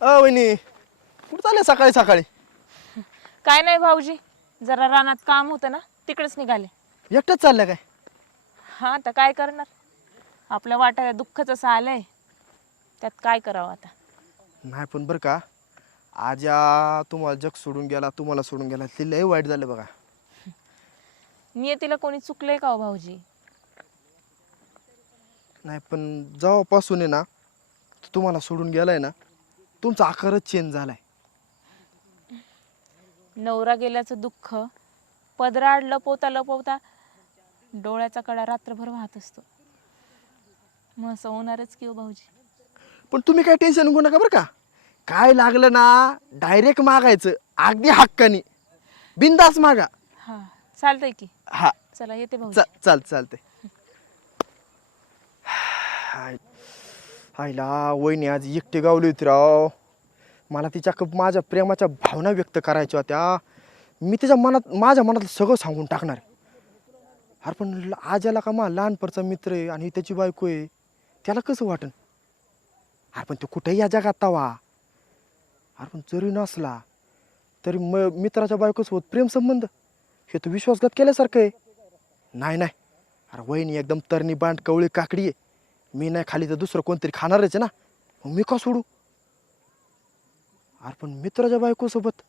वहिनी कुठं चालले सकाळी सकाळी? काय नाही भाऊजी, जरा रानात काम होतं ना, तिकडेच निघाले. एकटंच चालल्या काय? हा, आता काय करणार, आपल्या वाट्याला दुःखच असं आलंय, त्यात काय करावं आता. नाही पण बरं का, आजा तुम्हाला जग सोडून गेला, तुम्हाला सोडून गेला, ते लय वाईट झालं बघा. नियतीला कोणी चुकलंय का हो भाऊजी? नाही पण जेव्हापासून आहे ना तो तुम्हाला सोडून गेलाय ना, तुमचा आकारच चेंज झालाय. नवरा गेल्याचं दुःख पदराड लपवता लपवता डोळ्याचा कडा रात्रभर वाहत असतो. मग असं होणारच की हो भाऊजी. पण तुम्ही काय टेन्शन घेऊ नका बरं का. काय लागलं ना डायरेक्ट मागायचं, अगदी हक्कानी, बिंदास मागा. हा, चालतंय की. हा चला येते भाऊजी. चालते. आईला वहिनी आज एकटी गावली होती राव. मला तिच्या माझ्या प्रेमाच्या भावना व्यक्त करायच्या होत्या. मी तिच्या माझ्या मनात सगळं सांगून टाकणार. अरे पण आज्याला का मा लहानपणचा मित्र आहे आणि त्याची बायको आहे, त्याला कसं वाटन? अरे पण तो कुठेही या जगात तवा. अरे पण जरी नसला तरी मित्राच्या बायकोसोबत प्रेम संबंध हे तर विश्वासघात केल्यासारखं आहे. नाही अरे वहिनी एकदम तरणी बांड कवळी काकडी आहे. मी नाही खाली तर दुसरं कोणतरी खाणारच आहे ना, मग मी का सोडू? अरे पण मित्राच्या बायकोसोबत,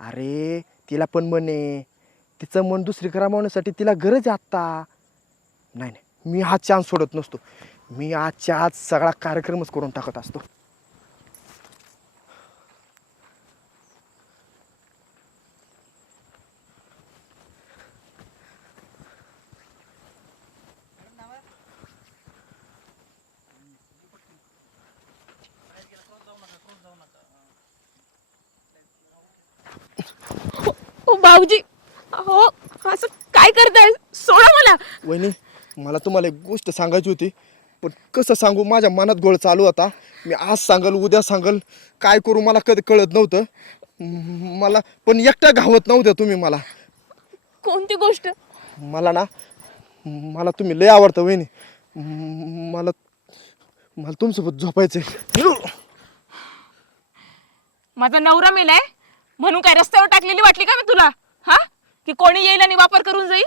अरे तिला पण म्हणे तिचं मन दुसरी रमावण्यासाठी तिला गरज आहे आत्ता. नाही मी हा चान्स सोडत नसतो. मी आजच्या आज सगळा कार्यक्रमच करून टाकत असतो. ओ भाऊजी, हो असं काय करताय? सोडा मला. वहिनी मला तुम्हाला एक गोष्ट सांगायची होती, पण कसं सांगू, माझ्या मनात गोळ चालू होता. मी आज सांगल उद्या सांगल, काय करू मला कधी कळत नव्हतं. मला पण एकटा घावत नव्हत्या तुम्ही मला. कोणती गोष्ट? मला तुम्ही लय आवडता वहिनी. मला मला तुमच्यासोबत झोपायचंय. माझा नवरा मेलाय म्हणून काय रस्त्यावर टाकलेली वाटली का मी तुला? हा, की कोणी येईल आणि वापर करून जाईल?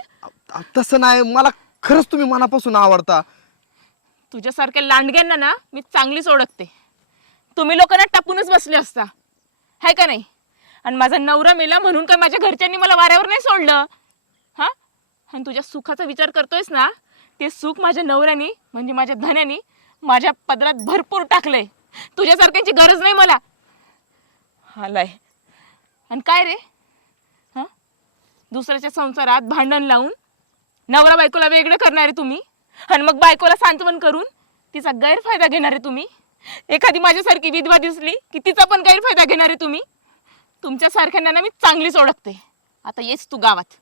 तसं नाही, मला खरंच तुम्ही मनापासून आवडता. तुझ्यासारख्या लांडग्यांना ना मी चांगलीच ओळखते. तुम्ही लोकांना टापूनच बसले असता, है का नाही? आणि माझा नवरा मेला म्हणून काय माझ्या घरच्यांनी मला वाऱ्यावर नाही सोडलं? हा, आणि तुझ्या सुखाचा विचार करतोयस ना, ते सुख माझ्या नवऱ्यानी म्हणजे माझ्या धन्यानी माझ्या पदरात भरपूर टाकलंय. तुझ्यासारख्यांची गरज नाही मला. आलाय आणि काय रे, हा, दुसऱ्याच्या संसारात भांडण लावून नवरा बायकोला वेगळं करणारे तुम्ही, आणि मग बायकोला सांत्वन करून तिचा गैरफायदा घेणारे तुम्ही. एखादी माझ्यासारखी विधवा दिसली की तिचा पण गैरफायदा घेणारे तुम्ही. तुमच्यासारख्यांना ना मी चांगलीच ओळखते. आता येच तू गावात.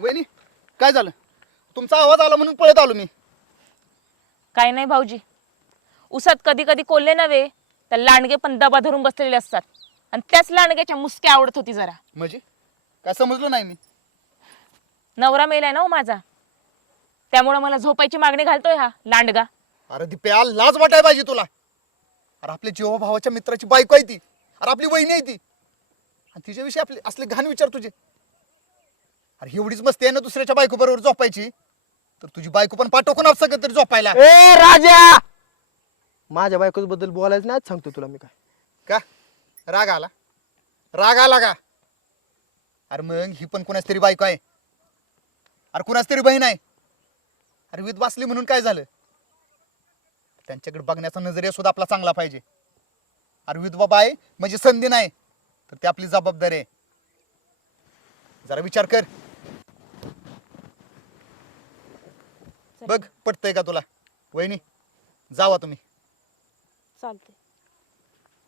वहिनी काय झालं? तुमचा आवाज आला म्हणून पळत आलो मी. काय नाही भाऊजी, उसात कधी कधी कोल्हे नव्हे तर लांडगे पण दबा धरून बसलेले असतात, आणि त्याच लांडग्याच्या मुसक्या आवडत होती जरा. म्हणजे काय समजलो नाही मी. नवरा मेलाय ना हो माझा, त्यामुळे मला झोपायची मागणी घालतोय हा लांडगा. अरे दिप्या, लाज वाटाय पाहिजे तुला. अरे आपल्या जीवा भावाच्या मित्राची बायको आहे ती. अरे आपली वहिनी आहे ती, आणि तिच्याविषयी आपले असले घाण विचार तुझे. अरे एवढीच मस्ती आहे ना दुसऱ्याच्या बायको बरोबर झोपायची, तर तुझी बायको पण पाठव कोण असं तरी झोपायला. ए राजा, माझ्या बायकोच बद्दल बोलायचं नाही सांगतो तुला मी. काय का राग आला? राग आला का? अरे मग ही पण कोणाच तरी बायको आहे. अरे कोणाच तरी बहीण आहे. अरे विध वाचली म्हणून काय झालं? त्यांच्याकडे बघण्याचा नजरिया सुद्धा आपला चांगला पाहिजे. अरे विधवा बाई म्हणजे संधी नाही, तर ती आपली जबाबदारी आहे. जरा विचार कर. बघ पटतंय का तुला? वहिनी जावा तुम्ही. चालते.